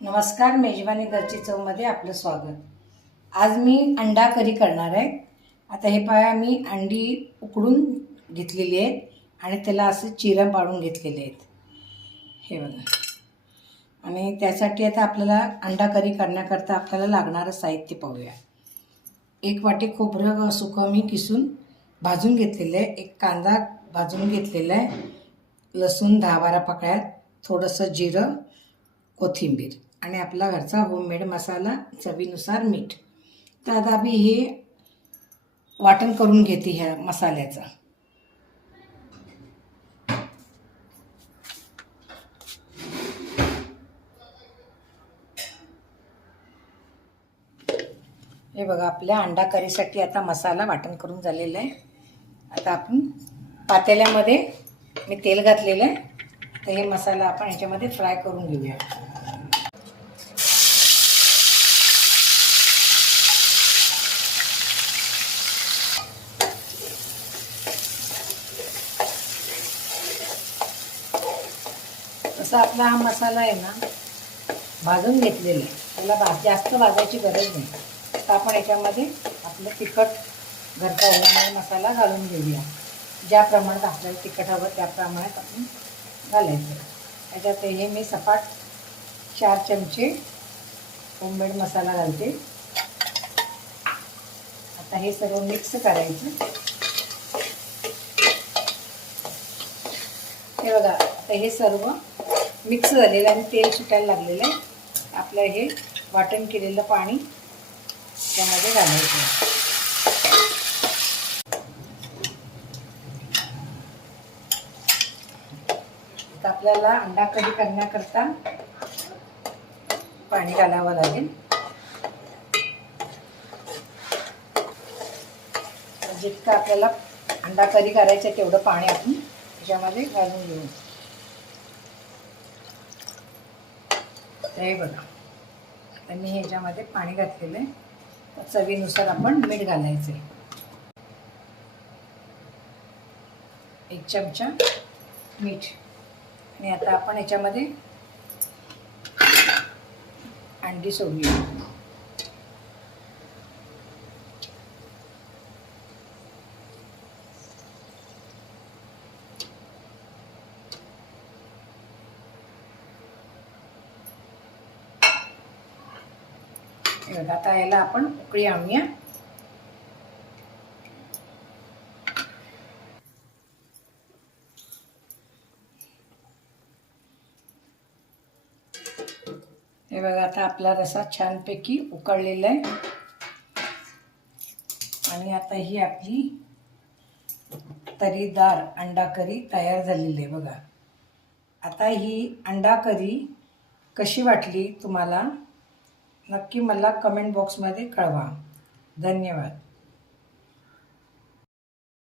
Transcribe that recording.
नमस्कार मेजवानी घरची चवमध्ये आपलं स्वागत. आज मी अंडा करी करणार आहे. आता हे पाया मी अंडी उकडून घेतलेली आहेत आणि त्याला असं चिरं पाडून घेतलेले आहेत. हे बघा. आणि त्यासाठी आता आपल्याला अंडा करी करण्याकरता आपल्याला लागणारं साहित्य पाहूया. एक वाटी खोबरं सुकं मी किसून भाजून घेतलेलं आहे. एक कांदा भाजून घेतलेला आहे. लसूण दहा बारा पाकळ्यात थोडंसं जिरं कोथिंबीर. आणि आपला घरचा होममेड मसाला चवीनुसार मीठ. तर आता मी हे वाटण करून घेते ह्या मसाल्याचं. हे बघा आपल्या अंडा करीसाठी आता मसाला वाटण करून झालेला आहे. आता आपण पातेल्यामध्ये मी तेल घातलेलं आहे. तर हे मसाला आपण ह्याच्यामध्ये फ्राय करून घेऊया. असा आपला हा मसाला आहे ना भाजून घेतलेला आहे. त्याला भाज जास्त भाजायची गरज नाही. तर आपण याच्यामध्ये आपलं तिखट घरचा होममेड मसाला घालून घेऊया. ज्या प्रमाणात आपल्याला तिखट हवं त्या प्रमाणात आपण घालायचं. त्याच्यात हे मी सपाट चार चमचे होममेड मसाला घालते. आता हे सर्व मिक्स करायचं. हे बघा हे सर्व मिक्स झालेलं आणि तेल सुटायला लागलेलं आहे. आपलं हे वाटण केलेलं पाणी त्यामध्ये घालायचं आपल्याला अंडा कधी करण्याकरता पाणी घालावं लागेल. जितकं आपल्याला अंडा करी करायचं तेवढं पाणी आपण त्याच्यामध्ये घालून घेऊ. हे बघा. तर मी ह्याच्यामध्ये पाणी घातलेलं आहे. चवीनुसार आपण मीठ घालायचं आहे. एक चमचा मीठ. आणि आता आपण याच्यामध्ये अंडी सोडूया. बघा, आता याला आपण उकळी आणूया. हे बघा आता आपला रसा छानपैकी उकळलेला आहे. आणि आता ही आपली तरीदार अंडा करी तयार झालेली आहे बघा. आता ही अंडा करी कशी वाटली तुम्हाला? नक्की मला कमेंट बॉक्समध्ये कळवा. धन्यवाद.